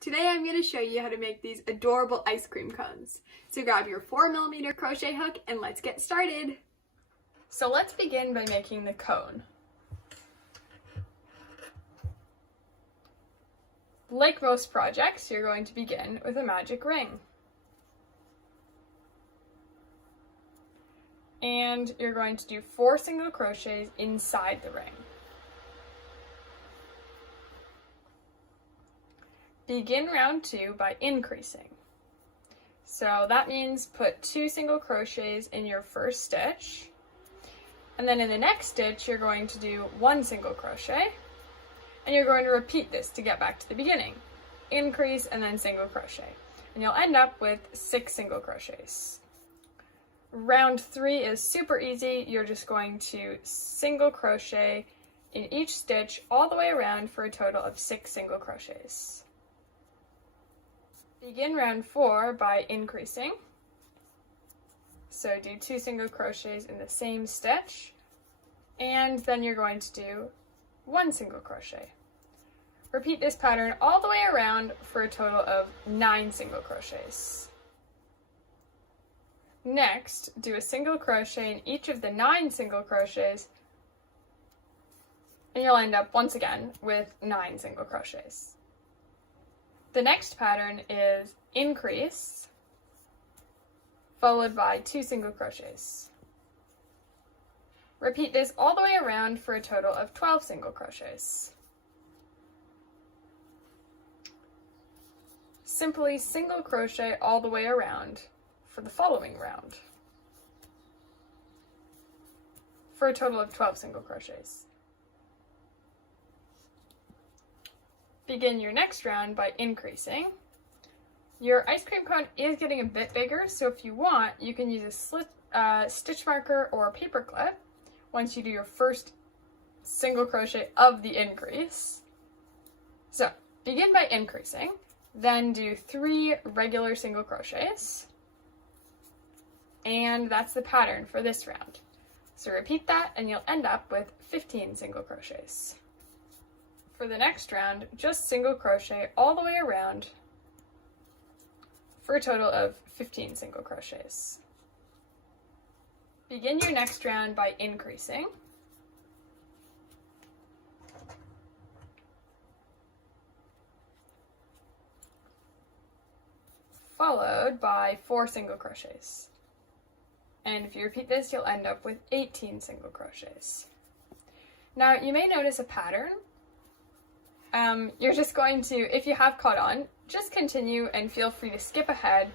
Today I'm going to show you how to make these adorable ice cream cones. So grab your 4mm crochet hook and let's get started. So let's begin by making the cone. Like most projects, you're going to begin with a magic ring. And you're going to do 4 single crochets inside the ring. Begin round 2 by increasing. So that means put 2 single crochets in your first stitch, and then in the next stitch you're going to do 1 single crochet, and you're going to repeat this to get back to the beginning. Increase and then single crochet, and you'll end up with 6 single crochets. Round 3 is super easy. You're just going to single crochet in each stitch all the way around for a total of 6 single crochets. Begin round 4 by increasing. So do 2 single crochets in the same stitch, and then you're going to do 1 single crochet. Repeat this pattern all the way around for a total of 9 single crochets. Next, do a single crochet in each of the 9 single crochets, and you'll end up once again with 9 single crochets. The next pattern is increase, followed by 2 single crochets. Repeat this all the way around for a total of 12 single crochets. Simply single crochet all the way around for the following round, for a total of 12 single crochets. Begin your next round by increasing. Your ice cream cone is getting a bit bigger, so if you want, you can use a stitch marker or a paper clip once you do your first single crochet of the increase. So begin by increasing, then do 3 regular single crochets, and that's the pattern for this round. So repeat that and you'll end up with 15 single crochets. For the next round, just single crochet all the way around for a total of 15 single crochets. Begin your next round by increasing. Followed by 4 single crochets. And if you repeat this, you'll end up with 18 single crochets. Now, you may notice a pattern. You're just going to, if you have caught on, just continue and feel free to skip ahead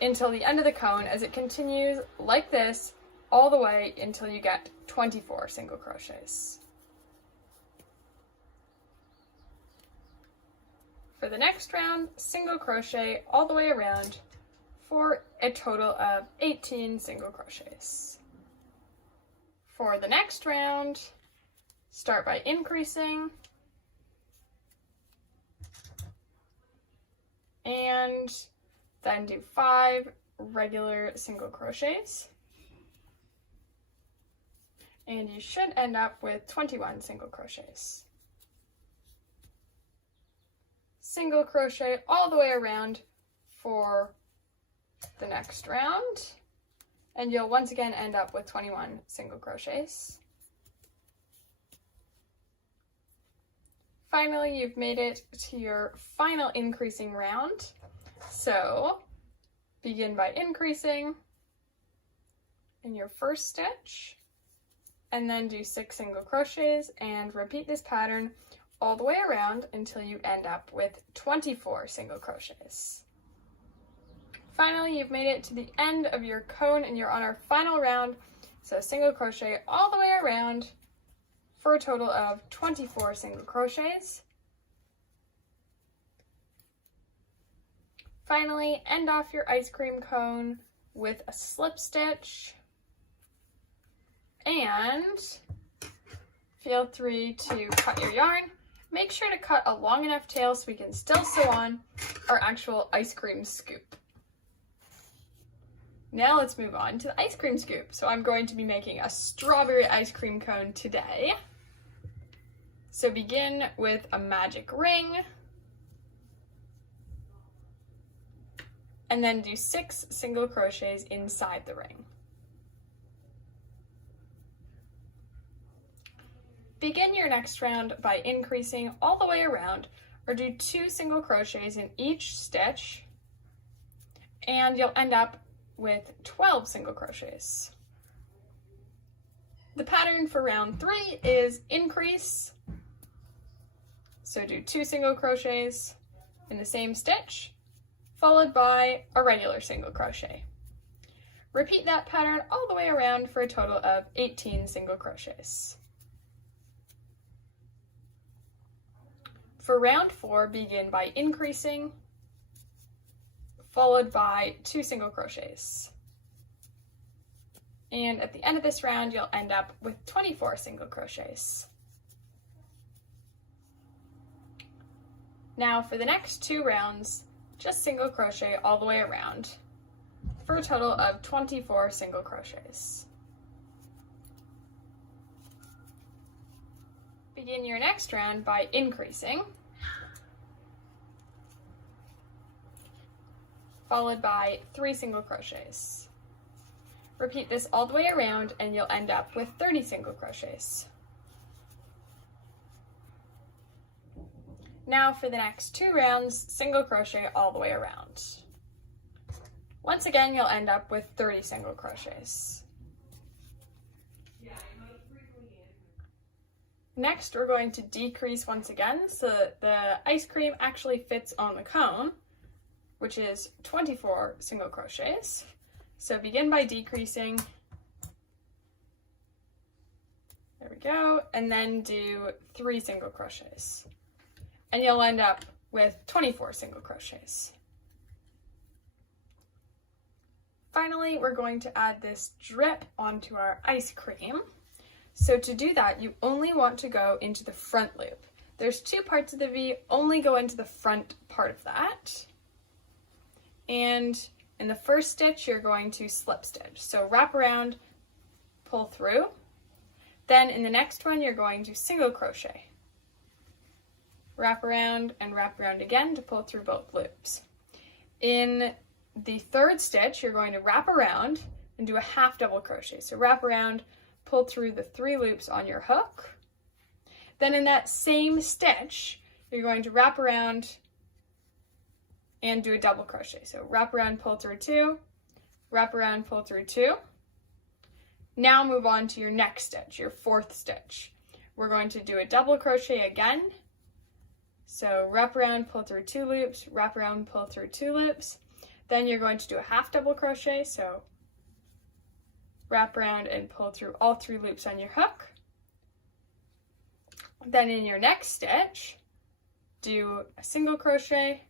until the end of the cone as it continues like this all the way until you get 24 single crochets. For the next round, single crochet all the way around for a total of 18 single crochets. For the next round, start by increasing, and then do 5 regular single crochets, and you should end up with 21 single crochets. Single crochet all the way around for the next round, and you'll once again end up with 21 single crochets. Finally, you've made it to your final increasing round. So begin by increasing in your first stitch, and then do 6 single crochets and repeat this pattern all the way around until you end up with 24 single crochets. Finally, you've made it to the end of your cone and you're on our final round. So single crochet all the way around for a total of 24 single crochets. Finally, end off your ice cream cone with a slip stitch, and feel free to cut your yarn. Make sure to cut a long enough tail so we can still sew on our actual ice cream scoop. Now let's move on to the ice cream scoop. So I'm going to be making a strawberry ice cream cone today. So begin with a magic ring, and then do 6 single crochets inside the ring. Begin your next round by increasing all the way around, or do 2 single crochets in each stitch, and you'll end up with 12 single crochets. The pattern for round 3 is increase, so do 2 single crochets in the same stitch, followed by a regular single crochet. Repeat that pattern all the way around for a total of 18 single crochets. For round 4, begin by increasing, followed by 2 single crochets. And at the end of this round, you'll end up with 24 single crochets. Now for the next 2 rounds, just single crochet all the way around for a total of 24 single crochets. Begin your next round by increasing, followed by 3 single crochets. Repeat this all the way around and you'll end up with 30 single crochets. Now for the next 2 rounds, single crochet all the way around. Once again, you'll end up with 30 single crochets. Next, we're going to decrease once again so that the ice cream actually fits on the cone, which is 24 single crochets. So begin by decreasing. There we go. And then do 3 single crochets. And you'll end up with 24 single crochets. Finally, we're going to add this drip onto our ice cream. So to do that, you only want to go into the front loop. There's 2 parts of the V, only go into the front part of that. And in the first stitch, you're going to slip stitch. So wrap around, pull through. Then in the next one, you're going to single crochet. Wrap around and wrap around again to pull through both loops. In the third stitch, you're going to wrap around and do a half double crochet. So wrap around, pull through the 3 loops on your hook. Then in that same stitch, you're going to wrap around and do a double crochet. So wrap around, pull through 2, wrap around, pull through 2. Now move on to your next stitch, your 4th stitch. We're going to do a double crochet again. So wrap around, pull through 2 loops, wrap around, pull through 2 loops. Then you're going to do a half double crochet, so wrap around and pull through all 3 loops on your hook. Then in your next stitch, do a single crochet,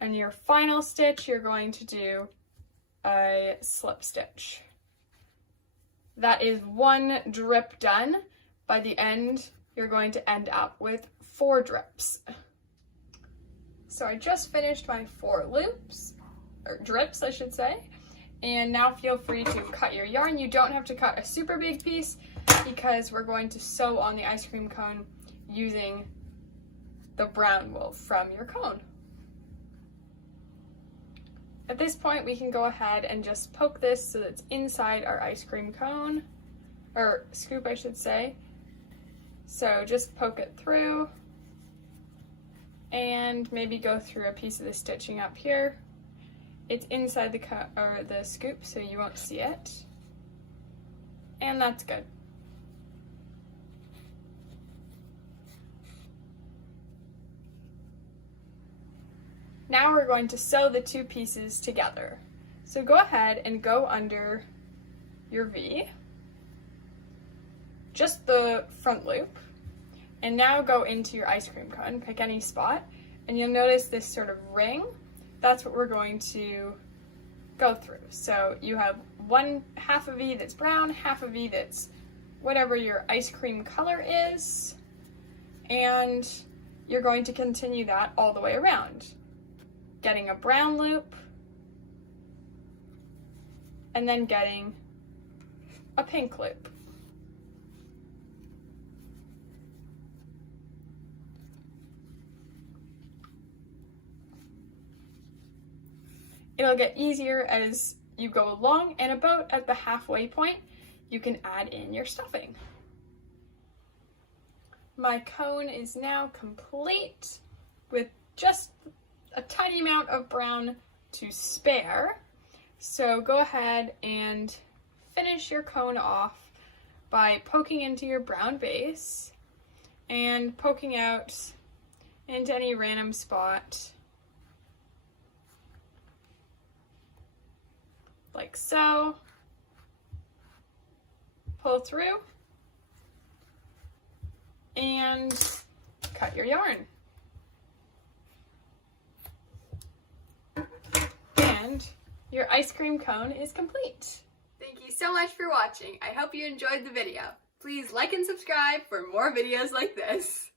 and your final stitch, you're going to do a slip stitch. That is 1 drip done. By the end, you're going to end up with 4 drips. So I just finished my 4 loops, or drips I should say, and now feel free to cut your yarn. You don't have to cut a super big piece because we're going to sew on the ice cream cone using the brown wool from your cone. At this point, we can go ahead and just poke this so that it's inside our ice cream cone, or scoop I should say. So just poke it through and maybe go through a piece of the stitching up here. It's inside the scoop, so you won't see it. And that's good. Now we're going to sew the 2 pieces together. So go ahead and go under your V, just the front loop, and now go into your ice cream cone, pick any spot, and you'll notice this sort of ring. That's what we're going to go through. So you have half a V that's brown, half a V that's whatever your ice cream color is, and you're going to continue that all the way around, getting a brown loop, and then getting a pink loop. it'll get easier as you go along, and about at the halfway point, you can add in your stuffing. My cone is now complete with just a tiny amount of brown to spare. So go ahead and finish your cone off by poking into your brown base and poking out into any random spot like so. Pull through and cut your yarn. And your ice cream cone is complete. Thank you so much for watching. I hope you enjoyed the video. Please like and subscribe for more videos like this.